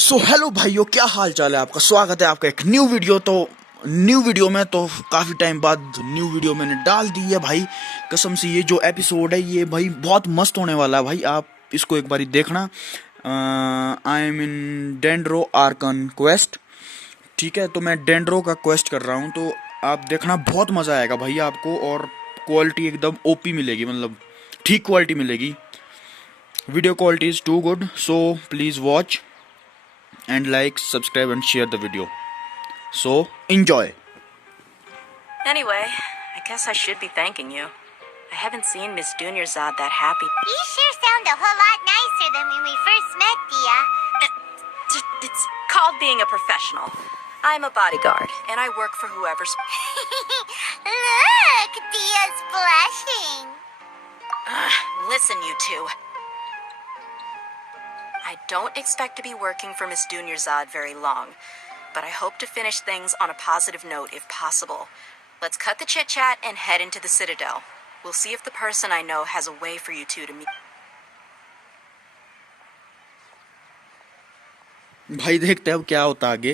So hello भाइयों, क्या हाल चाल है आपका। स्वागत है आपका एक न्यू वीडियो में। तो काफ़ी टाइम बाद न्यू वीडियो मैंने डाल दी है भाई। कसम से ये जो एपिसोड है ये भाई बहुत मस्त होने वाला है भाई। आप इसको एक बारी देखना। I am in dendro Arkan quest. ठीक है, तो मैं डेंड्रो का क्वेस्ट कर रहा हूँ, तो आप देखना, बहुत मज़ा आएगा भाई आपको। और क्वालिटी एकदम ओपी मिलेगी, मतलब ठीक क्वालिटी मिलेगी। Video quality is too good, so please watch and like, subscribe and share the video. So, enjoy. Anyway, I guess I should be thanking you. I haven't seen Miss Dunyarzad that happy. You sure sound a whole lot nicer than when we first met, Dia. It's called being a professional. I'm a bodyguard, and I work for whoever's... Look, Dia's blushing. Listen, you two. I don't expect to be working for Miss Dunyarzad very long, but I hope to finish things on a positive note if possible. Let's cut the chit-chat and head into the Citadel. We'll see if the person I know has a way for you two to meet. भाई देखते हैं अब क्या होता आगे।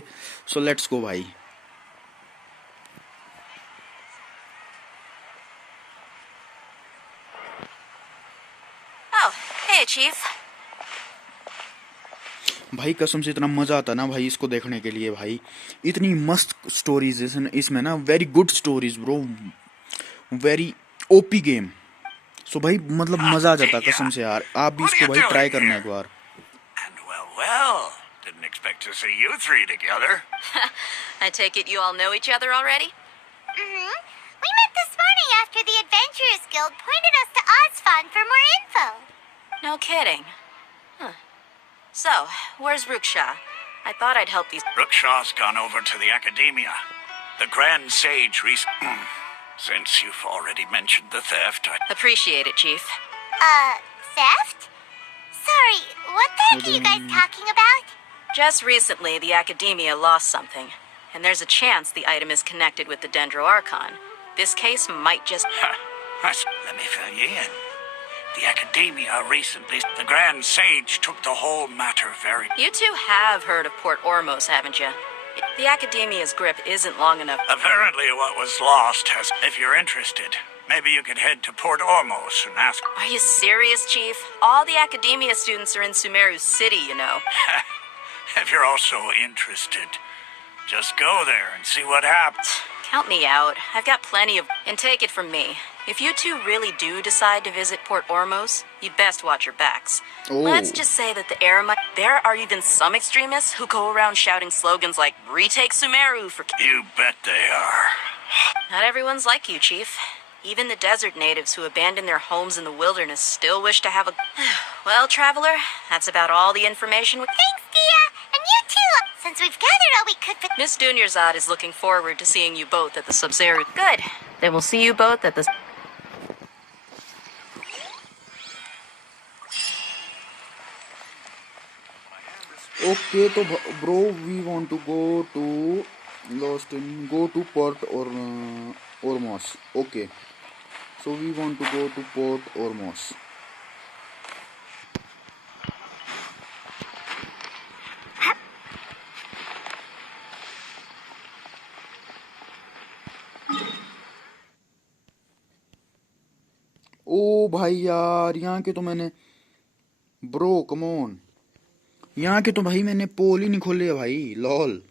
So let's go भाई। Oh, hey, Chief. भाई कसम से इतना मज़ा आता ना भाई इसको देखने के लिए भाई। इतनी मस्त स्टोरीज इसमें ना, very good stories bro, very OP game. So भाई मतलब मज़ा आ जाता कसम से यार। आप भी इसको भाई ट्राई करना एक बार। Well, didn't expect to see you three together. I take it you all know each other already? We met this morning after the Adventurers Guild pointed us to Ozfon for more info. No kidding. Huh. So, where's Ruksha? I thought I'd help these... Rookshaw's gone over to the Academia. The Grand Sage Since you've already mentioned the theft, Appreciate it, Chief. Theft? Sorry, what the heck are you guys talking about? Just recently, the Academia lost something, and there's a chance the item is connected with the Dendro Archon. This case might just... Let me fill you in. The Academia recently... The Grand Sage took the whole matter very... You two have heard of Port Ormos, haven't you? The Academia's grip isn't long enough. Apparently what was lost has... If you're interested, maybe you could head to Port Ormos and ask... Are you serious, Chief? All the Academia students are in Sumeru City, you know. If you're also interested, just go there and see what happens. Count me out. I've got plenty of... And take it from me. If you two really do decide to visit Port Ormos, you'd best watch your backs. Oh. Let's just say that the Eremite... There are even some extremists who go around shouting slogans like, "Retake Sumeru" for... You bet they are. Not everyone's like you, Chief. Even the desert natives who abandoned their homes in the wilderness still wish to have a... Well, Traveler, that's about all the information we... Thanks, Dia, and you too, since we've gathered all we could for... Miss Dunyarzad is looking forward to seeing you both at the Sub-Zero... Good. Then we'll see you both at the... Okay, तो bro, we want to go to Port Ormos. Okay, so we want to go to Port Ormos. ओ भाई यार, यहाँ के तो मैंने bro come on, यहाँ के तो भाई मैंने पोल ही नहीं खोले भाई, lol.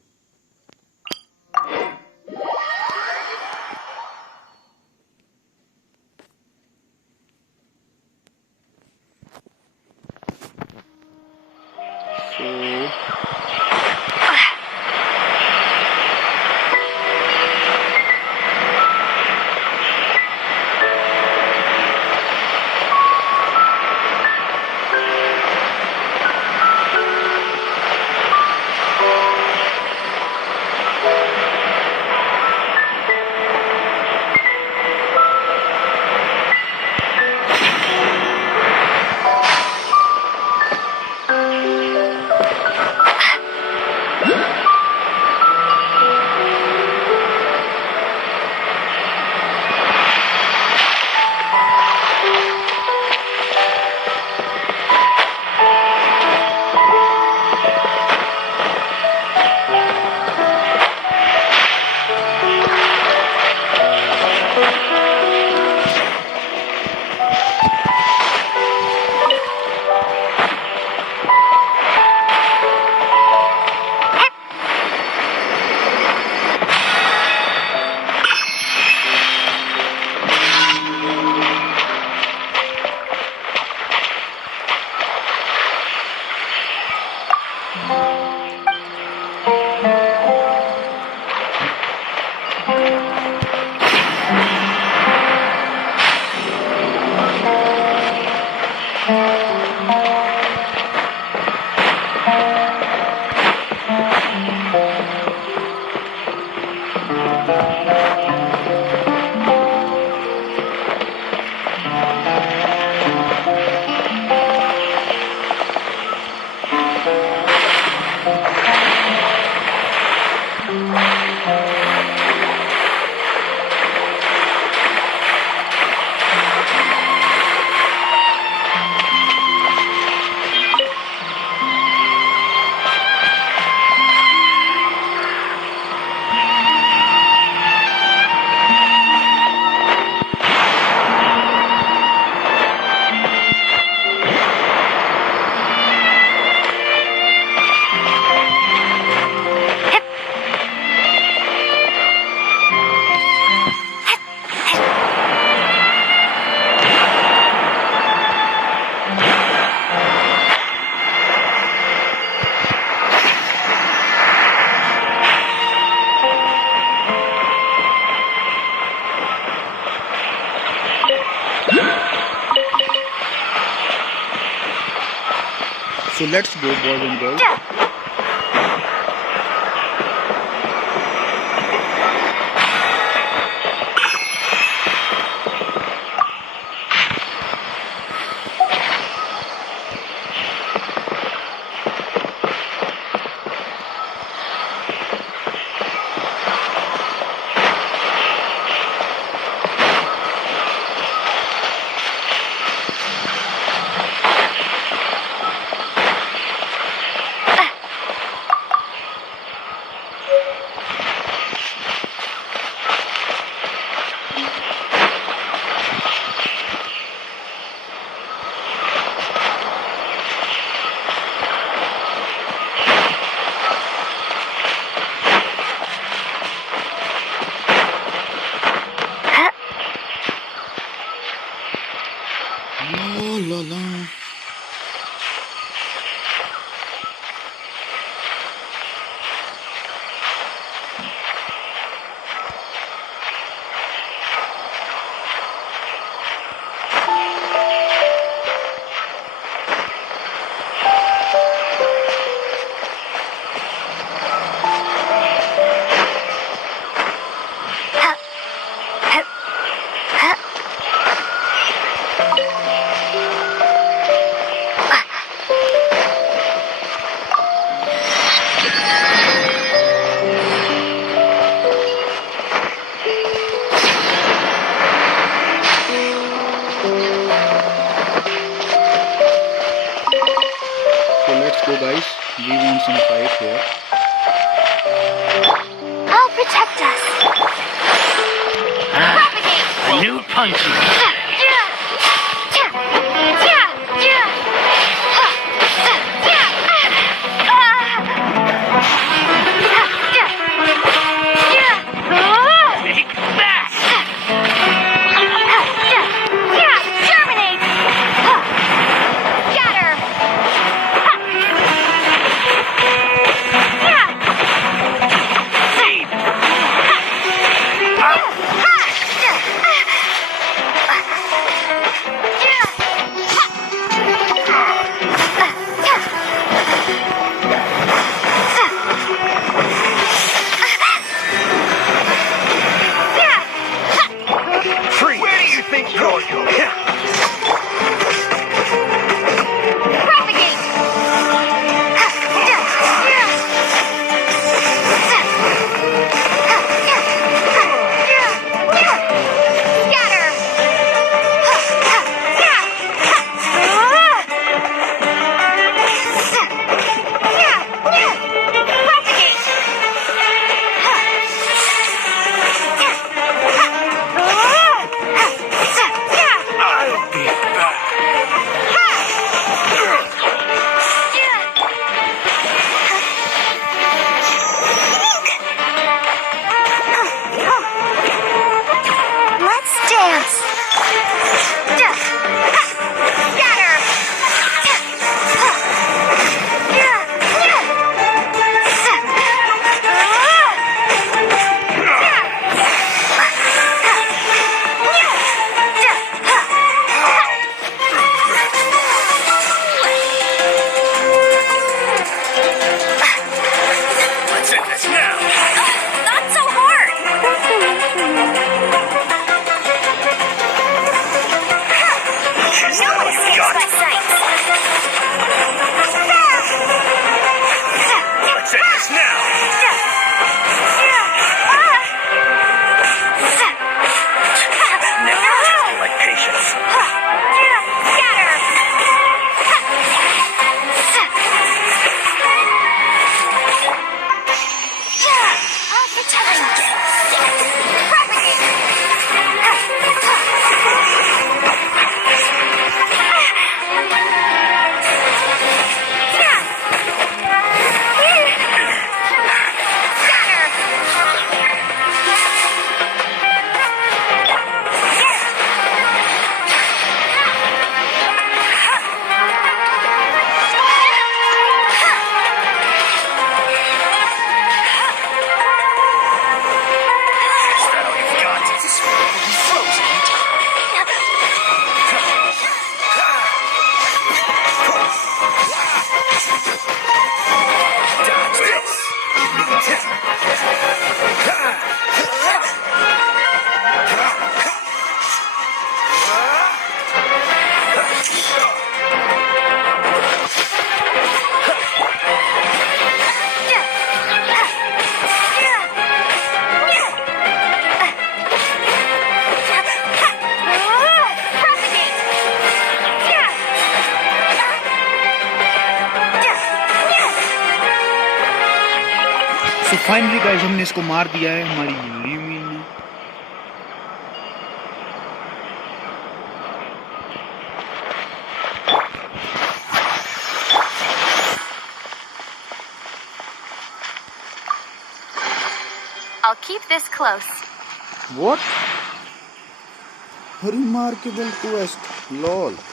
So let's go, boys and girls. Oh la la. So let's go, guys. We want some fight here. I'll protect us. Propagate! A new punching. Take that! Terminate! Scatter! Save! So finally guys हमने इसको मार दिया है हमारी lumen ने। I'll keep this close. What? Remarkable quest. Lol.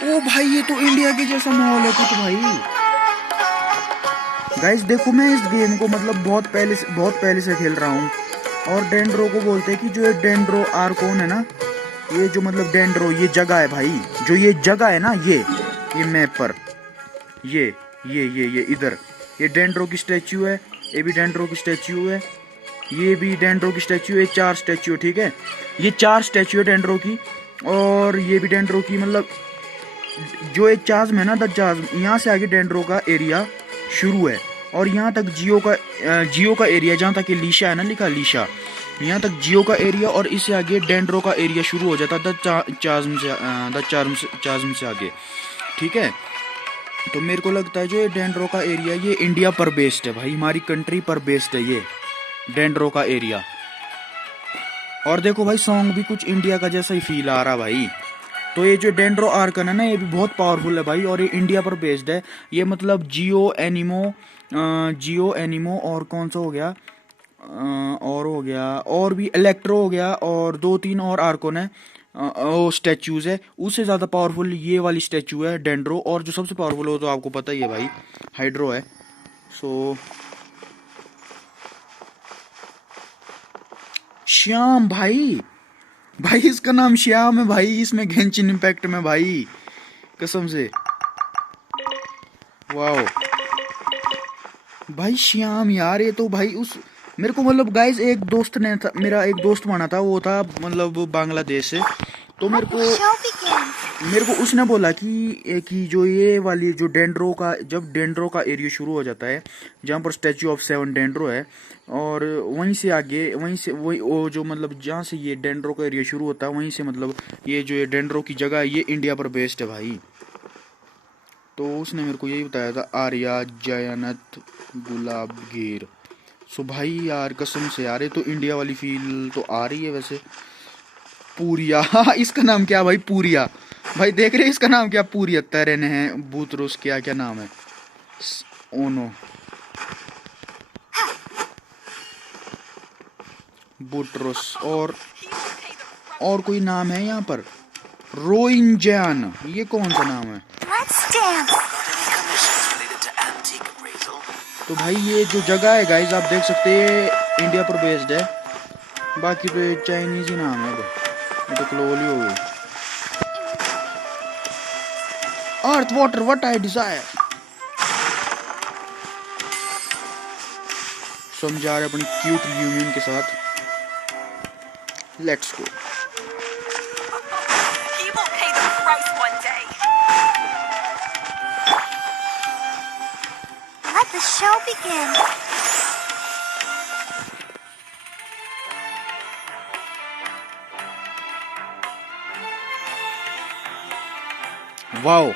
ओ भाई ये तो इंडिया के जैसा माहौल है कुछ भाई। गाइस देखो मैं इस गेम को मतलब बहुत पहले से खेल रहा हूँ और डेंड्रो को बोलते हैं कि जो ये डेंड्रो आर्कोन है ना, ये जो मतलब डेंड्रो ये जगह है भाई, जो ये जगह है ना ये मैप पर ये इधर ये डेंड्रो की स्टैच्यू है, ये भी डेंड्रो की स्टैच्यू है, ये भी डेंड्रो की स्टैच्यू है, 4 स्टैच्यू है, ठीक है ये 4 स्टैच्यू है डेंड्रो की। और ये भी डेंड्रो की मतलब जो एक चार्ज में ना द चार्ज, यहाँ से आगे डेंड्रो का एरिया शुरू है और यहाँ तक जियो का एरिया, जहाँ तक ये लीशा है ना लिखा लीशा, यहाँ तक जियो का एरिया और इससे आगे डेंड्रो का एरिया शुरू हो जाता है द चार्ज से आगे, ठीक है। तो मेरे को लगता है जो ये डेंड्रो का एरिया ये इंडिया पर बेस्ड है भाई, हमारी कंट्री पर बेस्ड है ये डेंड्रो का एरिया। और देखो भाई सॉन्ग भी कुछ इंडिया का जैसा ही फील आ रहा भाई। तो ये जो डेंड्रो आर्कन है ना ये भी बहुत पावरफुल है भाई और ये इंडिया पर बेस्ड है। ये मतलब जियो एनिमो और कौन सा हो गया और हो गया और भी इलेक्ट्रो हो गया और 2-3 और आर्कन है वो स्टैचूज है, उससे ज़्यादा पावरफुल ये वाली स्टैचू है डेंड्रो। और जो सबसे पावरफुल हो तो आपको पता ही है भाई हाइड्रो है। सो श्याम भाई इसका नाम श्याम है भाई, इसमें गेंशिन इम्पैक्ट में भाई कसम से वाओ भाई श्याम यार। ये तो भाई उस मेरे को मतलब गाइस एक दोस्त ने था, मेरा एक दोस्त बना था, वो था मतलब बांग्लादेश से। तो मेरे को उसने बोला कि जो ये वाली जो डेंड्रो का, जब डेंड्रो का एरिया शुरू हो जाता है जहाँ पर स्टैचू ऑफ 7 डेंड्रो है और वहीं से आगे वही वो जो मतलब जहाँ से ये डेंड्रो का एरिया शुरू होता है वहीं से मतलब ये जो ये डेंड्रो की जगह है ये इंडिया पर बेस्ड है भाई। तो उसने मेरे को यही बताया था आर्या जयनत गुलाबगीर। सो भाई यार कसम से यार ये तो इंडिया वाली फील तो आ रही है वैसे। पूरिया इसका नाम क्या भाई, पूरिया भाई देख रहे इसका नाम क्या, पूरिया तरेन है बूतरुस क्या नाम है, ओनो बुटरुस और कोई नाम है यहाँ पर, रोइंजैन, ये कौन सा नाम है। तो भाई ये जो जगह है गाइज आप देख सकते हैं इंडिया पर बेस्ड है, बाकी तो चाइनीज ही नाम है, ये तो क्लोली हो गई। Earth water what I desire. So हम जा रहे हैं अपनी क्यूट ल्यूमिन के साथ, let's go. Let the show begin. Wow,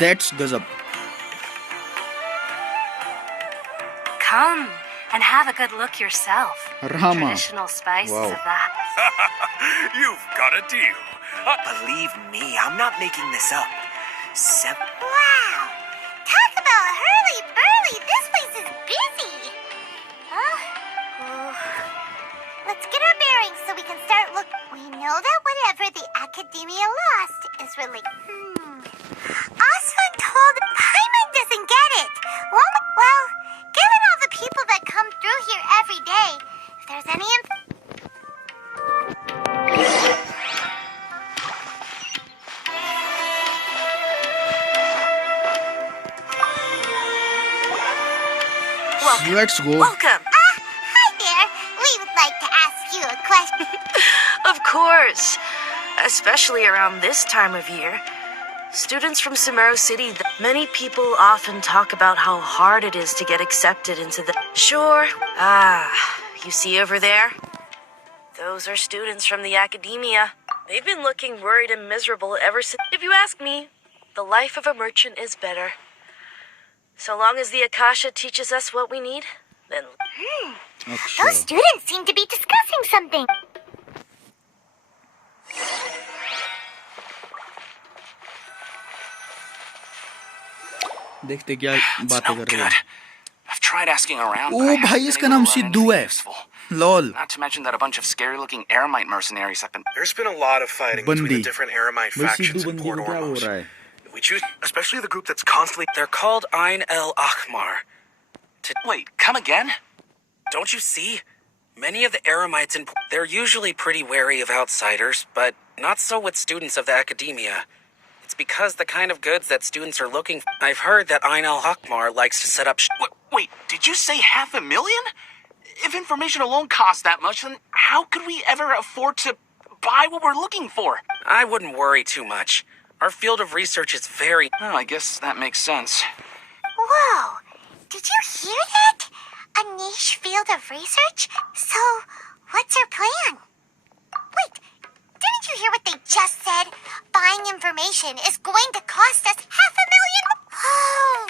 that's gazab. Come and have a good look yourself. Rama. Traditional spices Wow. of that. You've got a deal. Believe me, I'm not making this up. Wow! Talk about hurly-burly! This place is busy! Let's get our bearings. preparing so we can start look. We know that whatever the Academia lost is really. Osfun told Paimon doesn't get it. Well, given all the people that come through here every day, if there's any Let's go. Welcome. Hi there. We would like to ask you a question. Of course. Especially around this time of year. Students from Sumeru City, many people often talk about how hard it is to get accepted into the... Sure. You see over there? Those are students from the Academia. They've been looking worried and miserable ever since... If you ask me, the life of a merchant is better. So long as the Akasha teaches us what we need, then... Those students seem to be discussing something. देखते क्या बातें कर रहे हैं. I've tried asking around. O but I haven't भाई been इसका able नाम to learn Sidhu anything है. useful. Lol. Not to mention that a bunch of scary-looking Eremite mercenaries have been. There's been a lot of fighting between बंदी. the different Eremite भाई factions Sidhu in बंदी Port को क्या हो Ormos. रहा है? We choose, especially the group that's constantly. They're called Ain el Akhmar. Wait, come again? Don't you see? Many of the Eremites they're usually pretty wary of outsiders, but not so with students of the Academia. It's because the kind of goods that students are looking for. I've heard that Ain al-Hakmar likes to set up Wait, did you say 500,000? If information alone costs that much, then how could we ever afford to buy what we're looking for? I wouldn't worry too much. Our field of research is very... Oh, I guess that makes sense. Whoa! Did you hear that? A niche field of research? So, what's your plan? Wait, didn't you hear what they just said? Buying information is going to cost us 500,000? Oh!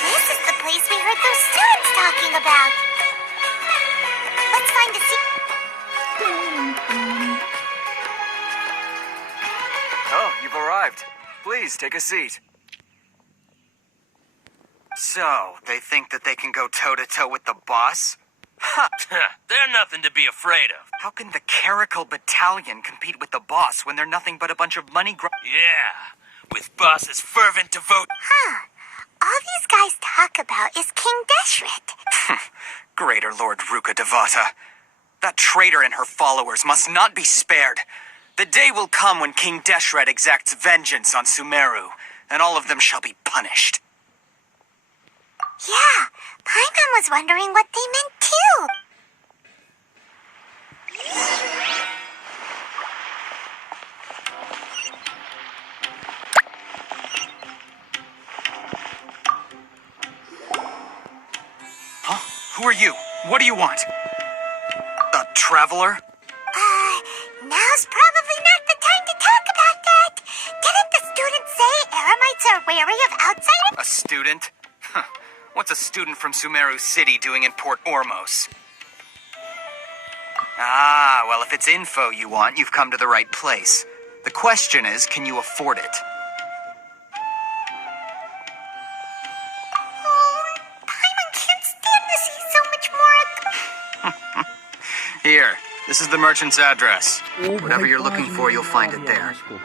This is the place we heard those students talking about. Let's find a seat. Oh, you've arrived. Please take a seat. So, they think that they can go toe-to-toe with the boss? Ha! They're nothing to be afraid of. How can the Caracal Battalion compete with the boss when they're nothing but a bunch of money Yeah, with bosses fervent devote. All these guys talk about is King Deshret. Greater Lord Ruka Devata. That traitor and her followers must not be spared. The day will come when King Deshret exacts vengeance on Sumeru, and all of them shall be punished. Yeah, Paimon was wondering what they meant too. Who are you? What do you want? A traveler? Now's probably not the time to talk about that. Didn't the students say Eremites are wary of outsiders? A student? Huh. What's a student from Sumeru City doing in Port Ormos? Ah, well, if it's info you want, you've come to the right place. The question is, can you afford it? Oh, Paimon can't stand to see so much more. Here, this is the merchant's address. O Whatever भाई, you're looking पाँच for, you'll find it minute there. इसको.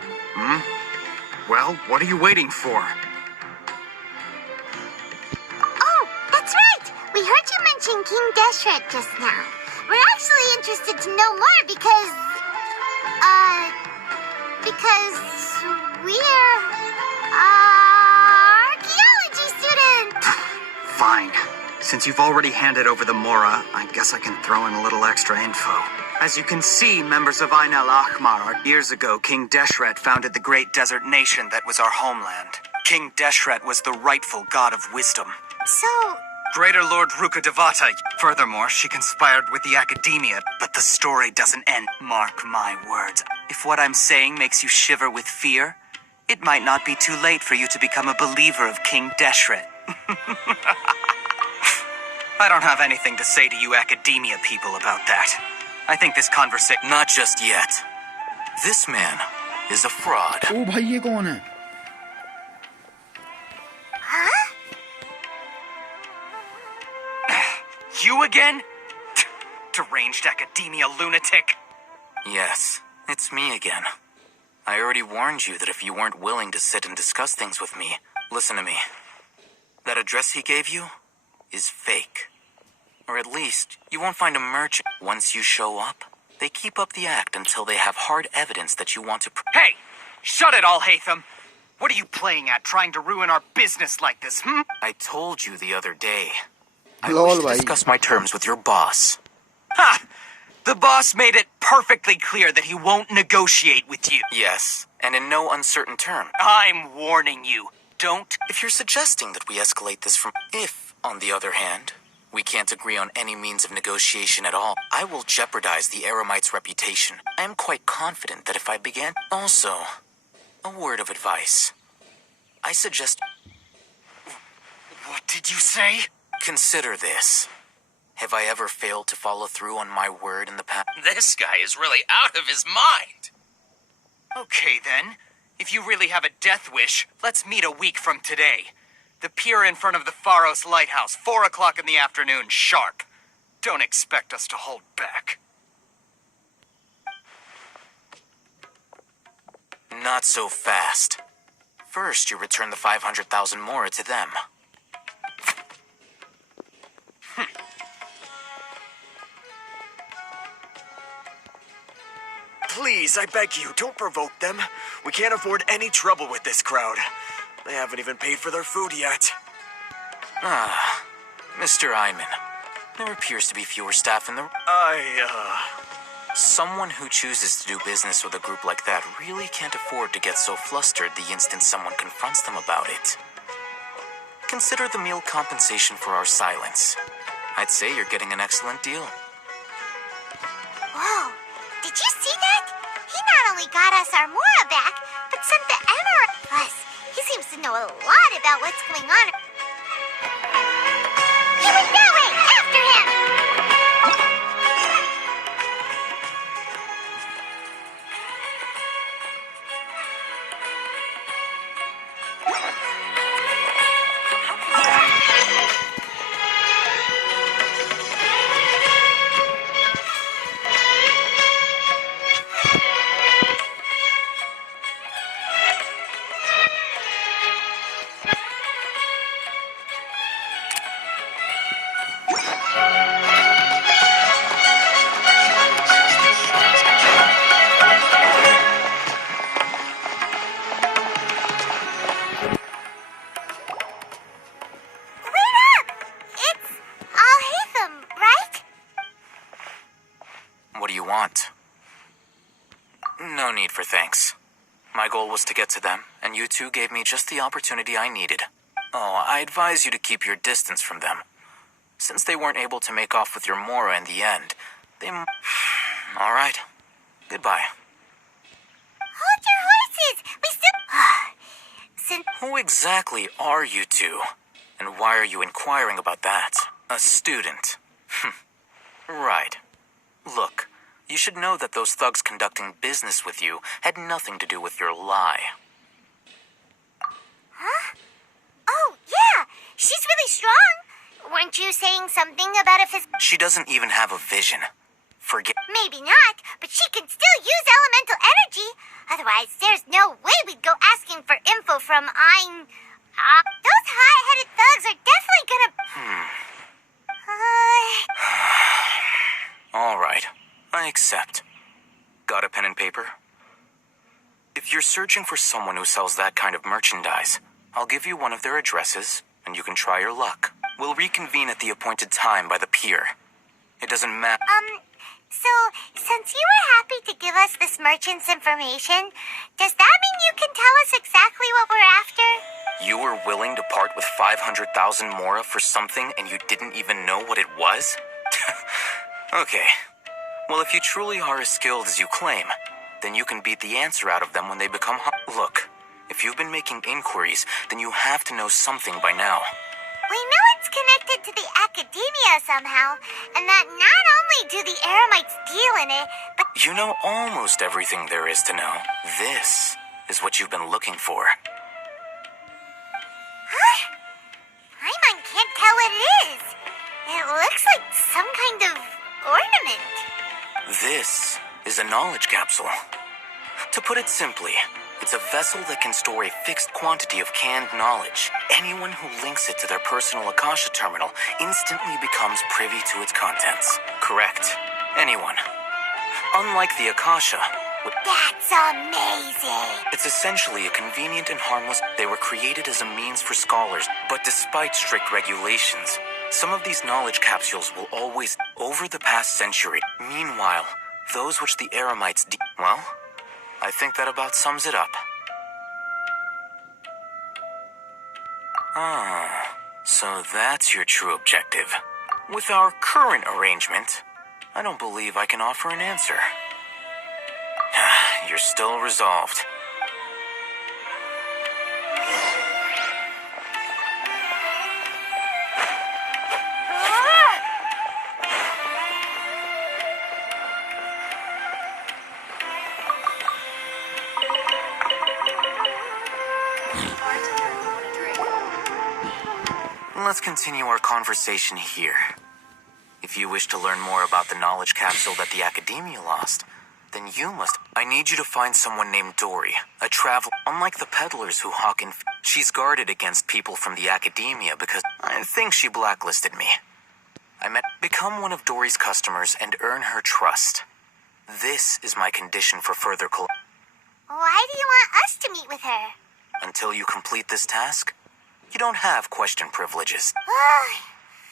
Well, what are you waiting for? Oh, that's right. We heard you mention King Deshret just now. We're actually interested to know more because we're archaeology students. Fine. Since you've already handed over the Mora, I guess I can throw in a little extra info. As you can see, members of Ain al-Ahmar, years ago, King Deshret founded the great desert nation that was our homeland. King Deshret was the rightful god of wisdom. So, Greater Lord Ruka Devata. Furthermore, she conspired with the Academia, but the story doesn't end. Mark my words. If what I'm saying makes you shiver with fear, it might not be too late for you to become a believer of King Deshret. I don't have anything to say to you Academia people about that. I think this conversation... Not just yet. This man is a fraud. ओ भाई ये कौन है? huh? You again? Deranged Academia lunatic. Yes, it's me again. I already warned you that if you weren't willing to sit and discuss things with me, listen to me. That address he gave you is fake. Or at least, you won't find a merchant. Once you show up, they keep up the act until they have hard evidence that you want to... Hey! Shut it all, Hatham! What are you playing at, trying to ruin our business like this, hmm? I told you the other day. I Lol, wish to bhai. discuss my terms with your boss. Ha! The boss made it perfectly clear that he won't negotiate with you. Yes, and in no uncertain term. I'm warning you. Don't... If you're suggesting that we escalate this from... If, on the other hand, we can't agree on any means of negotiation at all, I will jeopardize the Eremites' reputation. I am quite confident that if I began... Also, a word of advice. I suggest... What did you say? Consider this. Have I ever failed to follow through on my word in the past? This guy is really out of his mind. Okay, then. If you really have a death wish, let's meet a week from today. The pier in front of the Pharos Lighthouse, 4 o'clock in the afternoon, sharp. Don't expect us to hold back. Not so fast. First, you return the 500,000 mora to them. Please, I beg you, don't provoke them. We can't afford any trouble with this crowd. They haven't even paid for their food yet. Ah, Mr. Iman. There appears to be fewer staff in the... Someone who chooses to do business with a group like that really can't afford to get so flustered the instant someone confronts them about it. Consider the meal compensation for our silence. I'd say you're getting an excellent deal. Whoa, did you see that? He not only got us our Mora back, but sent the Emerald. Plus, he seems to know a lot about what's going on. He went that way! After him! No need for thanks. My goal was to get to them, and you two gave me just the opportunity I needed. Oh, I advise you to keep your distance from them. Since they weren't able to make off with your Mora in the end, they... All right. Goodbye. Hold your horses! We still... Who exactly are you two? And why are you inquiring about that? A student. Right. Look, you should know that those thugs conducting business with you had nothing to do with your lie. Huh? Oh, yeah! She's really strong! Weren't you saying something about a She doesn't even have a vision. Forget... Maybe not, but she can still use elemental energy. Otherwise, there's no way we'd go asking for info from Ein... those hot-headed thugs are definitely gonna... All right. I accept. Got a pen and paper? If you're searching for someone who sells that kind of merchandise, I'll give you one of their addresses, and you can try your luck. We'll reconvene at the appointed time by the pier. It doesn't matter. So, since you were happy to give us this merchant's information, does that mean you can tell us exactly what we're after? You were willing to part with 500,000 mora for something and you didn't even know what it was? Okay. Well, if you truly are as skilled as you claim, then you can beat the answer out of them when they become Look, if you've been making inquiries, then you have to know something by now. We know it's connected to the Academia somehow, and that not only do the Eremites deal in it, but... You know almost everything there is to know. This is what you've been looking for. Huh? Paimon can't tell what it is. It looks like some kind of ornament. This is a knowledge capsule. To put it simply, it's a vessel that can store a fixed quantity of canned knowledge. Anyone who links it to their personal Akasha terminal instantly becomes privy to its contents. Correct. Anyone. Unlike the Akasha, That's amazing. it's essentially a convenient and harmless. They were created as a means for scholars, but despite strict regulations, some of these knowledge capsules will always, over the past century. Meanwhile, those which the Eremites well, I think that about sums it up. Ah, so that's your true objective. With our current arrangement, I don't believe I can offer an answer. You're still resolved. Let's continue our conversation here. If you wish to learn more about the knowledge capsule that the Academia lost, then you must. I need you to find someone named Dory, a traveler. Unlike the peddlers who hawk in, she's guarded against people from the Academia because I think she blacklisted me. Become one of Dory's customers and earn her trust. This is my condition for further Why do you want us to meet with her? Until you complete this task, you don't have question privileges.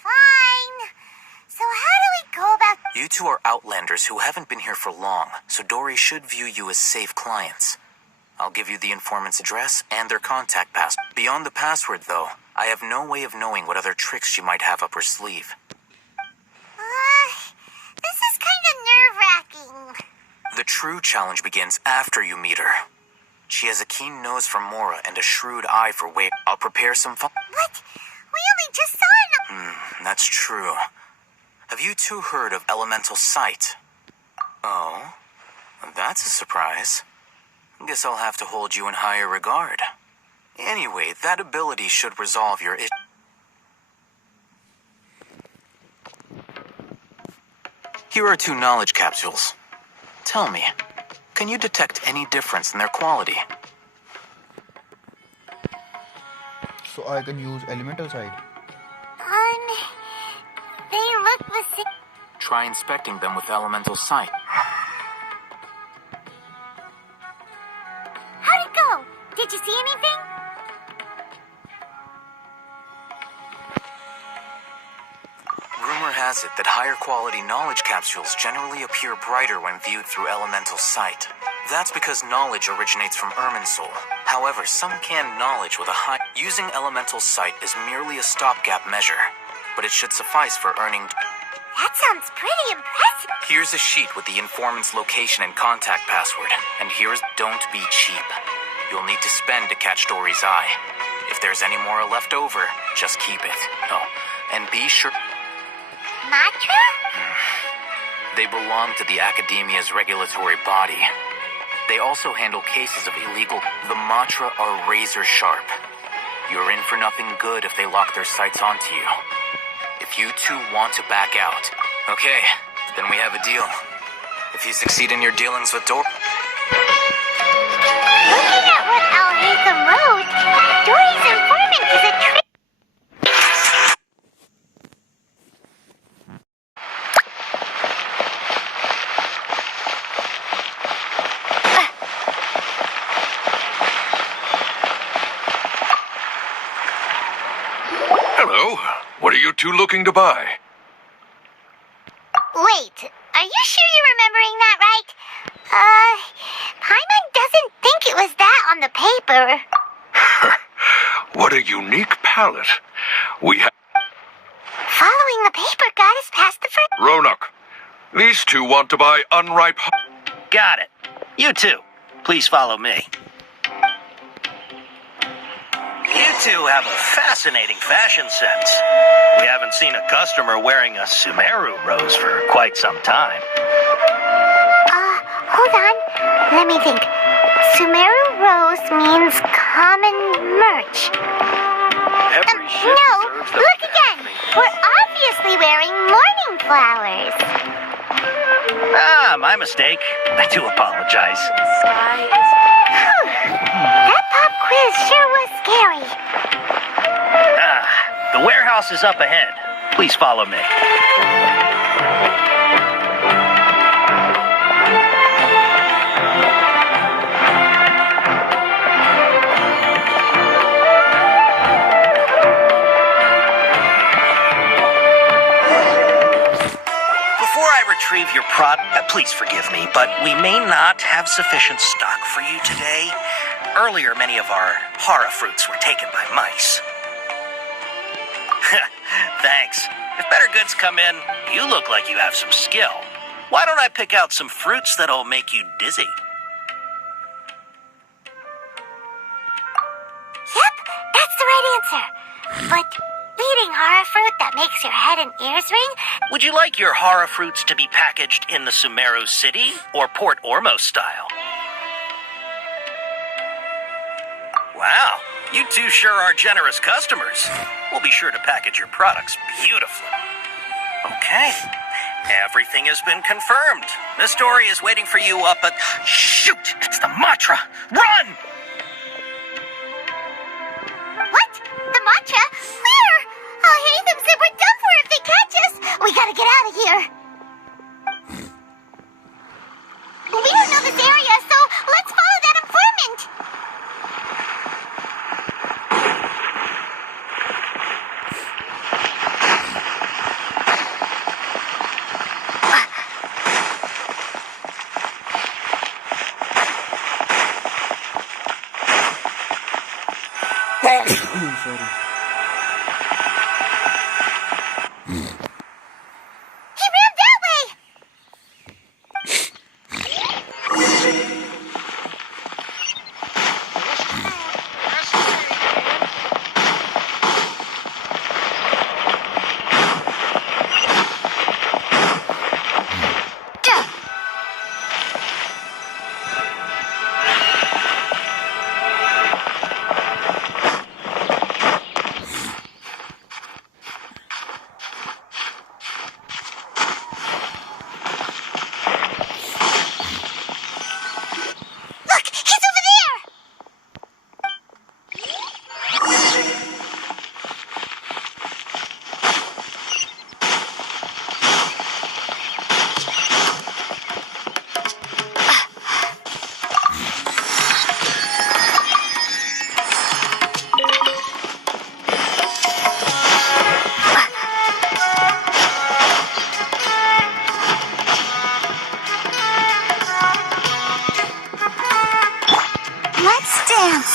Fine. So how do we go about... You two are outlanders who haven't been here for long, so Dory should view you as safe clients. I'll give you the informant's address and their contact pass. Beyond the password, though, I have no way of knowing what other tricks she might have up her sleeve. This is kind of nerve-wracking. The true challenge begins after you meet her. She has a keen nose for Mora and a shrewd eye for weight. I'll prepare some What? We only just saw an... That's true. Have you two heard of elemental sight? Oh, that's a surprise. Guess I'll have to hold you in higher regard. Anyway, that ability should resolve your issue. Here are 2 knowledge capsules. Tell me, can you detect any difference in their quality? So I can use elemental side. They look the same. Try inspecting them with elemental sight. How'd it go? Did you see anything? Rumor has it that higher quality knowledge capsules generally appear brighter when viewed through elemental sight. That's because knowledge originates from Irminsul. However, some canned knowledge with a high... Using elemental sight is merely a stopgap measure, but it should suffice for earning... That sounds pretty impressive. Here's a sheet with the informant's location and contact password. And here's don't be cheap. You'll need to spend to catch Dory's eye. If there's any more left over, just keep it. Oh, and be sure... Matra? They belong to the Academia's regulatory body. They also handle cases of illegal... The Matra are razor sharp. You're in for nothing good if they lock their sights onto you. If you two want to back out, okay, then we have a deal. If you succeed in your dealings with Dory... Looking at what Al-Haytham wrote, Dory's informant is a trick. Hello. What are you two looking to buy? Wait, are you sure paper. What a unique palette. We have Following the paper got us past the first. Roanoke. These two want to buy unripe. Got it. You two, please follow me. You two have a fascinating fashion sense. We haven't seen a customer wearing a Sumeru rose for quite some time. Hold on. Let me think. Sumeru Rose means common merch. Every ship No, deserves the look again. We're obviously wearing morning flowers. Ah, my mistake. I do apologize. That pop quiz sure was scary. The warehouse is up ahead. Please follow me. Before I retrieve your please forgive me, but we may not have sufficient stock for you today. Earlier, many of our hara fruits were taken by mice. Thanks. If better goods come in, you look like you have some skill. Why don't I pick out some fruits that'll make you dizzy? Yep, that's the right answer. But eating hara fruit that makes your head and ears ring? Would you like your hara fruits to be packaged in the Sumeru City or Port Ormos style? Wow, you two sure are generous customers. We'll be sure to package your products beautifully. Okay, everything has been confirmed. Miss Dory is waiting for you up at... Shoot, it's the Matra! Run! What? The mantra? Where? Oh, Hatham said we're done for if they catch us. We gotta get out of here. We don't know this area, so let's follow that informant. Sorry. He ran that way. Duh. Look, he's over there. Let's dance.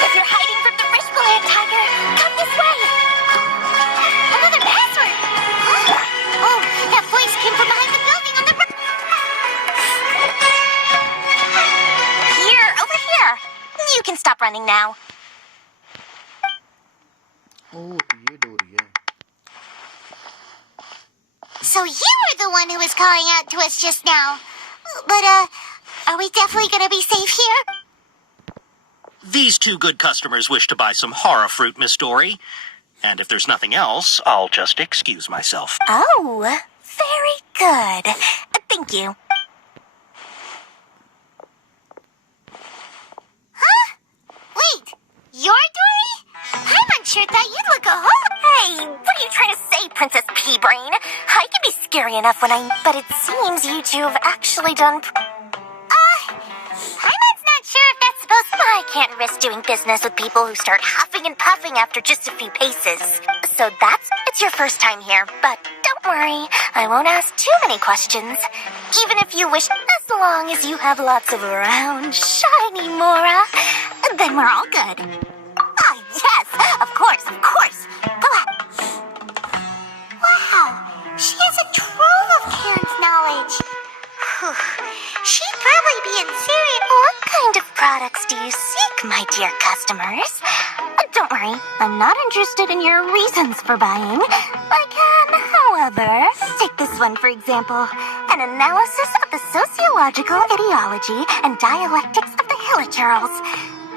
If you're hiding from the Frishbullet Tiger, come this way. Another password. Oh, that voice came from behind the building on the right. Here, over here. You can stop running now. Oh, तो ये डोरी है. So you were the one who was calling out to us just now. But, are we definitely gonna be safe here? These two good customers wish to buy some hara fruit, Miss Dory. And if there's nothing else, I'll just excuse myself. Oh, very good. Thank you. Huh? Wait, you're Dory? Paimon sure thought you'd look a whole... Hey, what are you trying to say, Princess Pea-Brain? I can be scary enough when but it seems you two have actually done... Paimon's not sure if that's supposed to... I can't risk doing business with people who start huffing and puffing after just a few paces. So it's your first time here, but don't worry, I won't ask too many questions. Even if you wish, as long as you have lots of round, shiny Mora, then we're all good. Ah, yes, of course. Go ahead. Wow, she has a trove of Karen's knowledge. She'd probably be in serious... What kind of products do you seek, my dear customers? Don't worry, I'm not interested in your reasons for buying. I can, however, take this one for example. An analysis of the sociological ideology and dialectics of the Hilichurls.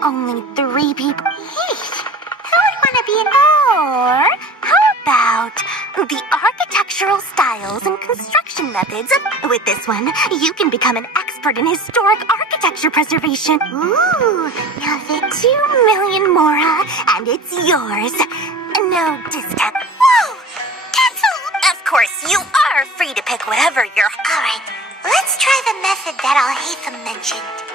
Only 3 people... Who would want to be an... Or how about the architectural styles and construction methods of... With this one, you can become an expert in historic architecture preservation. Ooh, now the 2 million Mora, and it's yours. No discount. Whoa! Cancel! Of course, you are free to pick whatever you're... Alright, let's try the method that Alhaitham mentioned.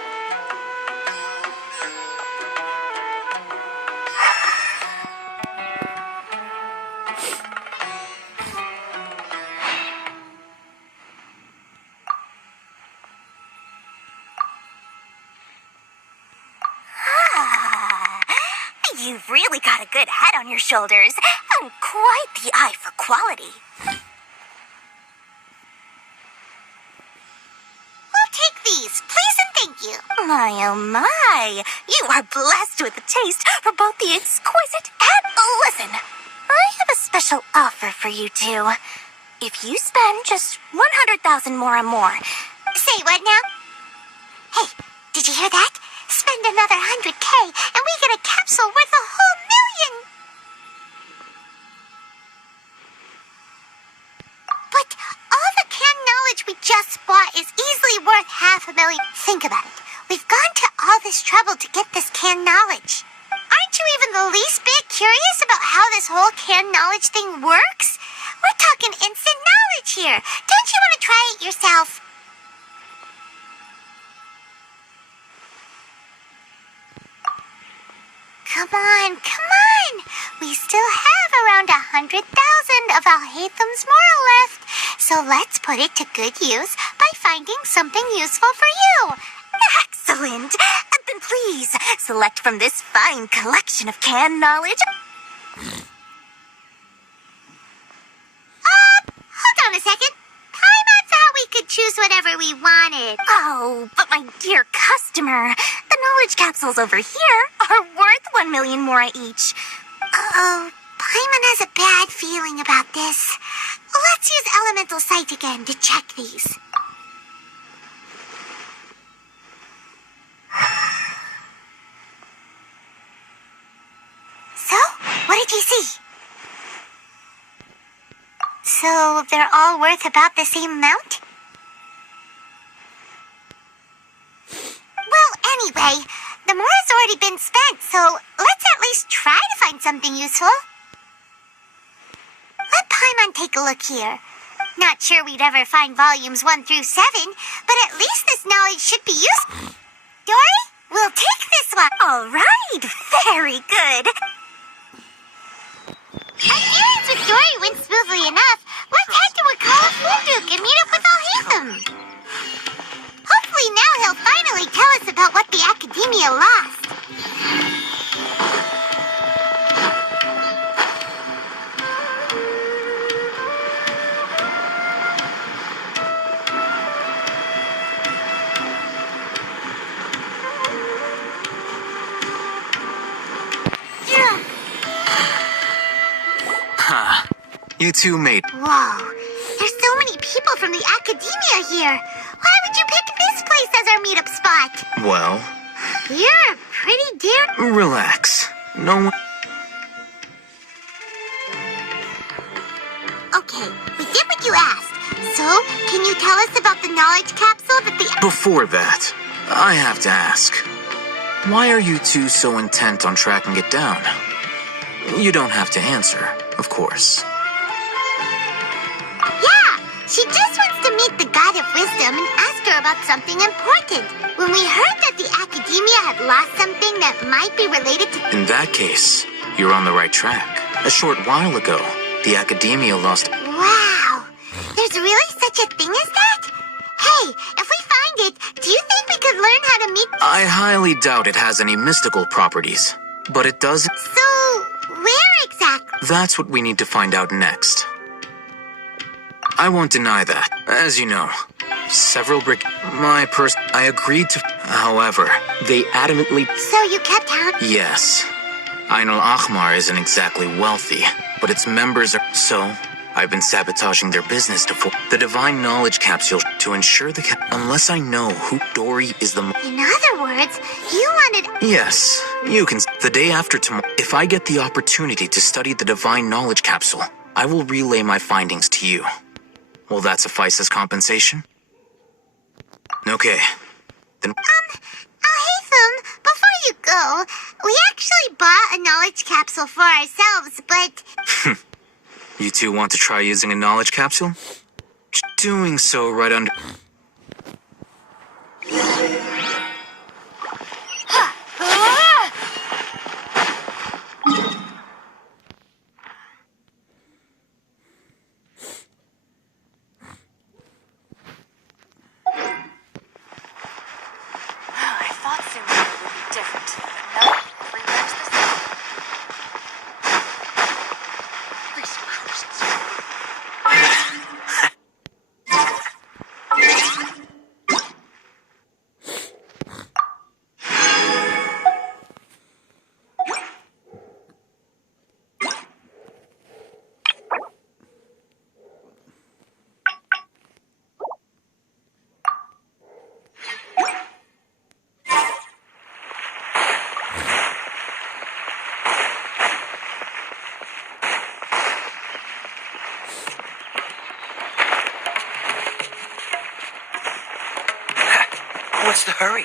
You've really got a good head on your shoulders, and quite the eye for quality. We'll take these, please and thank you. My, oh my, you are blessed with a taste for both the exquisite and... Listen, I have a special offer for you two. If you spend just 100,000 more and more... Say what now? Hey, did you hear that? Spend another 100K, and we get a capsule worth a whole million! But all the canned knowledge we just bought is easily worth $500,000. Think about it. We've gone to all this trouble to get this canned knowledge. Aren't you even the least bit curious about how this whole canned knowledge thing works? We're talking instant knowledge here. Don't you want to try it yourself? Come on. We still have around 100,000 of Alhaitham's Mora left. So let's put it to good use by finding something useful for you. Excellent. Then please, select from this fine collection of canned knowledge. Hold on a second. Paimon thought we could choose whatever we wanted. Oh, but my dear customer, the knowledge capsules over here are worth 1 million Mora each. Oh, Paimon has a bad feeling about this. Let's use Elemental Sight again to check these. So, what did you see? So, they're all worth about the same amount? Well, anyway, the Mora's already been spent, so let's at least try to find something useful. Let Paimon take a look here. Not sure we'd ever find volumes 1 through 7, but at least this knowledge should be useful. Dory, we'll take this one. All right, very good. Appearance with Dory went smoothly enough. Let's head to Wakala Funduk and meet up with Alhaitham. Hopefully now he'll finally tell us about what the Academia lost. You two made... Whoa, there's so many people from the Academia here. Why would you pick this place as our meetup spot? Well... You're a pretty damn... Relax. No one... Okay, we did what you asked. So, can you tell us about the knowledge capsule that the... Before that, I have to ask, why are you two so intent on tracking it down? You don't have to answer, of course. Yeah, she just wants to meet the God of Wisdom and ask her about something important. When we heard that the Academia had lost something that might be related to... In that case, you're on the right track. A short while ago, the Academia lost... Wow, there's really such a thing as that? Hey, if we find it, do you think we could learn how to meet... I highly doubt it has any mystical properties, but it does... So, where exactly? That's what we need to find out next. I won't deny that. As you know, several I agreed to... However, they adamantly... So you kept out... Yes. Ain al-Ahmar isn't exactly wealthy, but its members are... So, I've been sabotaging their business to the Divine Knowledge Capsule to ensure unless I know who Dory is the... In other words, you wanted... Yes, you can... The day after tomorrow, if I get the opportunity to study the Divine Knowledge Capsule, I will relay my findings to you. Will that suffice as compensation? Okay, then... Hatham, before you go, we actually bought a knowledge capsule for ourselves, but... You two want to try using a knowledge capsule? Doing so right under... I thought Sumeru would be different. Nope, everywhere's the same. These curses. What's the hurry?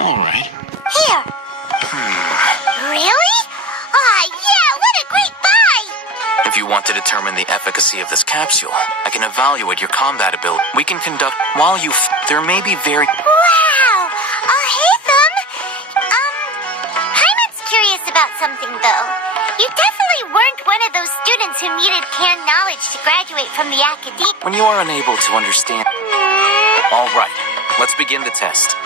All right. Here. Really? Ah, yeah, what a great buy! If you want to determine the efficacy of this capsule, I can evaluate your combat ability. We can conduct... While you... There may be very... Wow! Hatham! Hyman's curious about something, though. You definitely weren't one of those students who needed canned knowledge to graduate from the academy. When you are unable to understand... All right, let's begin the test.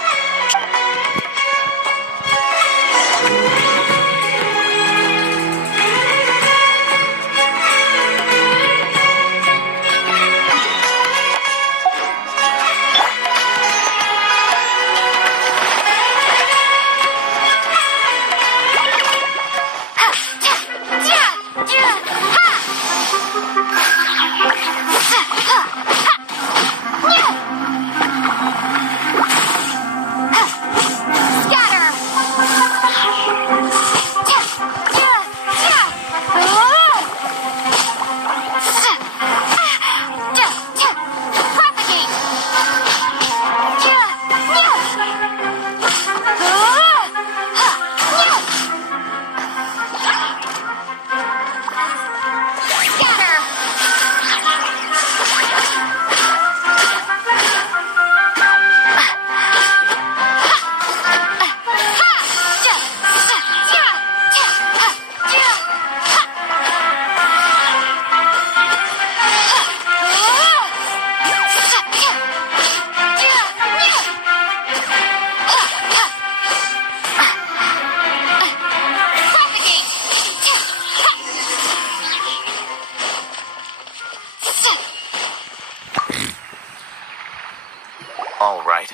All right.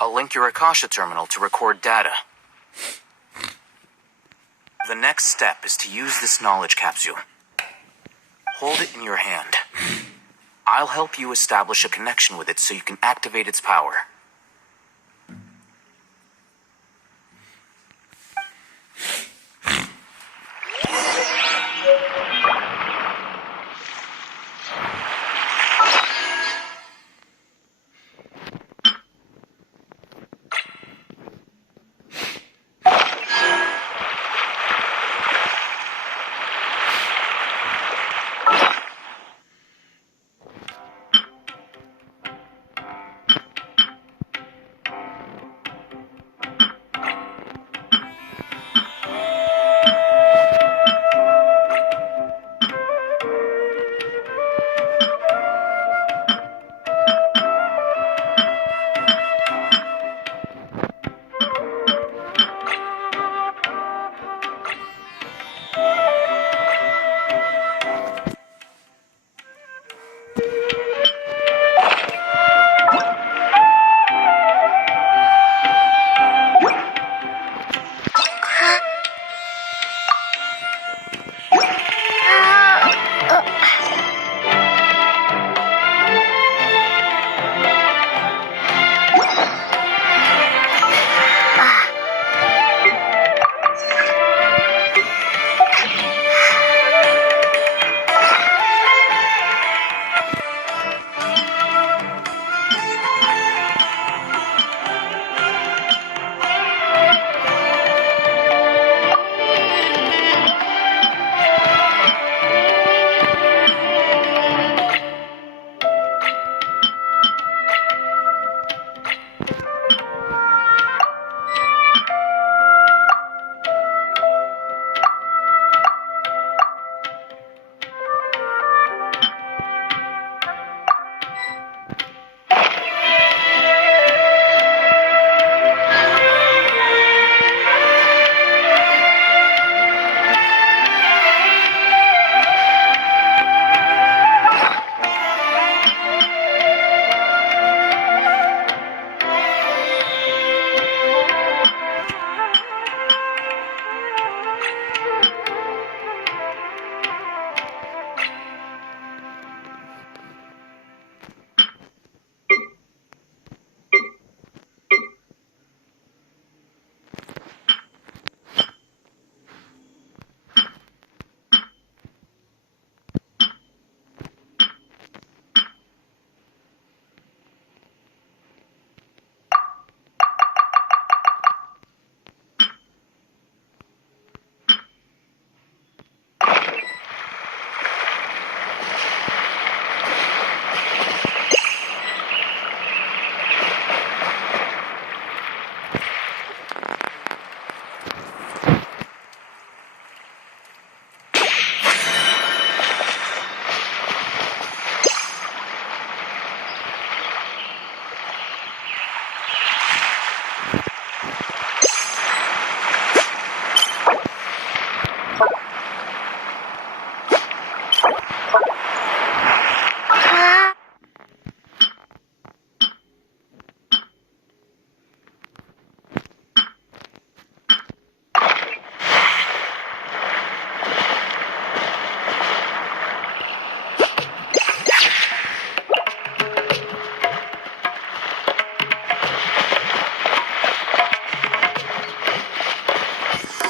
I'll link your Akasha terminal to record data. The next step is to use this knowledge capsule. Hold it in your hand. I'll help you establish a connection with it so you can activate its power.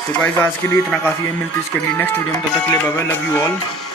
तो guys आज के लिए इतना काफ़ी है, मिलती है इसके अगली नेक्स्ट वीडियो में, तब तक के लिए bye bye, love you all.